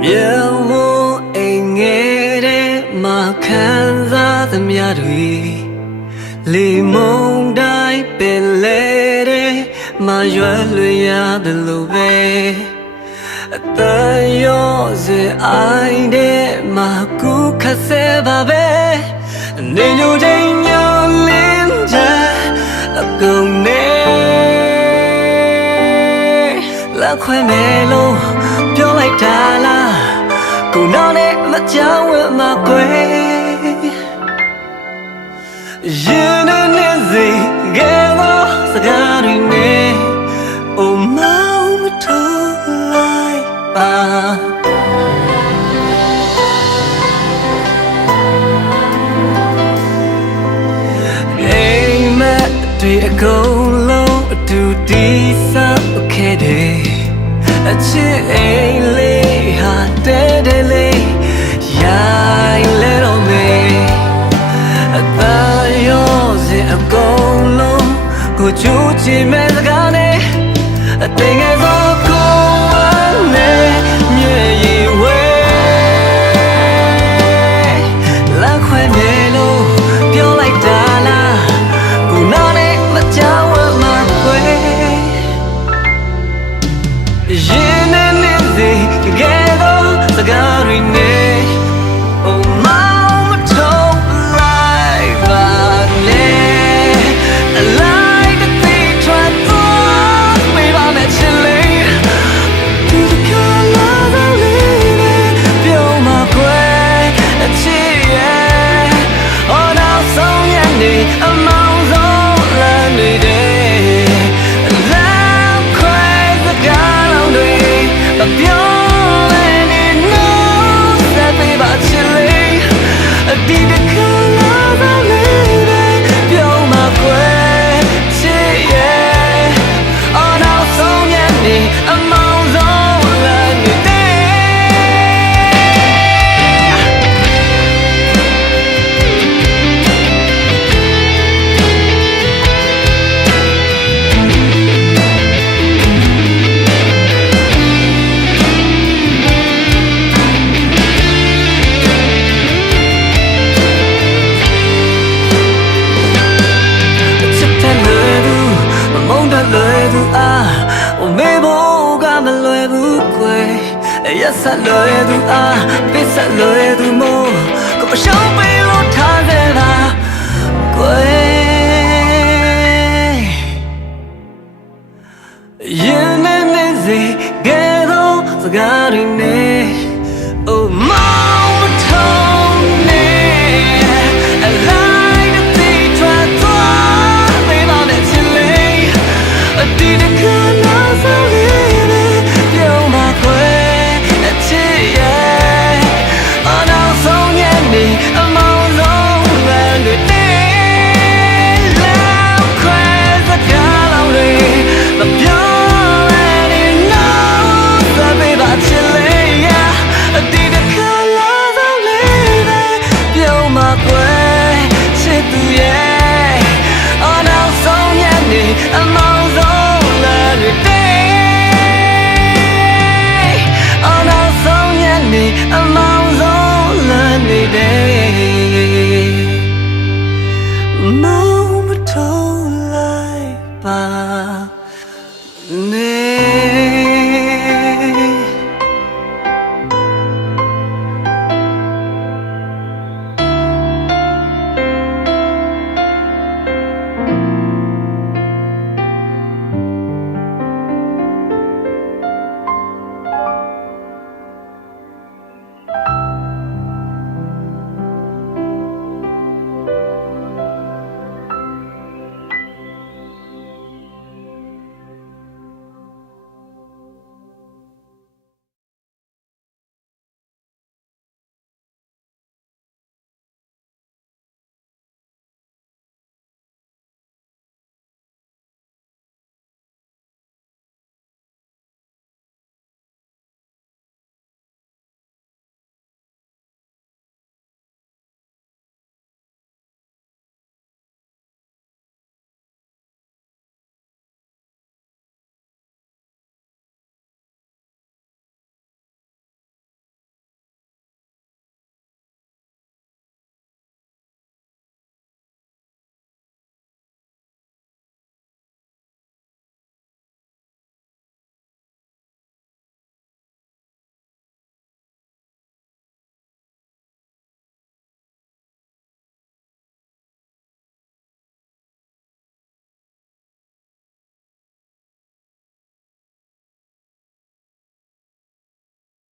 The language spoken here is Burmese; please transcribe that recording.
Miawo engere makanza themyadwi Limong dai pelere mayalya delobe Tayo ze aide maku khase babe Nenyo denyo linja akone La khwe meloပြောလိုက်တာလားကိုနောက်နဲ့မကြောက်ဝဲမှာကွယ်ရင်နဲ့စေကဲတော့စကားတွေနဲ့အိုမောင်မထိုးလိုက်ပါအိမ်မက်တွေအကုန်လုံးအတူတီးဆောက်ခဲ့တယ်အချစ်အိမ်လေးဟာတဲတဲလေးရိုင်းလဲတော့မေအသားရောစင်အကုန်လုံးကိုချူချင်မဲ့စကားနဲ့အသိငယ်သောကိုဝမ်းနဲ့မြေရီဝဲလက်ခွဲမြေလို့ပြောလိုက်တာလားကိုနားနဲ့မကြောက်ဝဲမှာခွဲရင်နဲ့စေကဲတော့စကားတွေနဲ့အိုမောင်မထုံးလိုက်ပါနဲ့အလိုက်တဲ့သိထွက်သွားမေးပါနဲ့ချစ်လေးဒီကလာတော့လေးနဲ့ပြုံးမှာခွဲအချစ်ရဲ့အော်နောက်ဆုံးရနေအမောင်ဆုံးလမ်းတွေတဲ့ခွဲစကားလုံးတွေပြောလဲနေနော်ဆက်ပေးပါချစ်လေးဒီတခါလာတော့လေးနဲ့ပြောမှာကွယ်ချစ်ရဲ့အော်နောက်ဆုံးရနေအမောင်ဆုံးလမ်းနေတဲ့Yes, I love you, peace, I love you more. Come show me what time it is. You need me, get on the garden. Oh.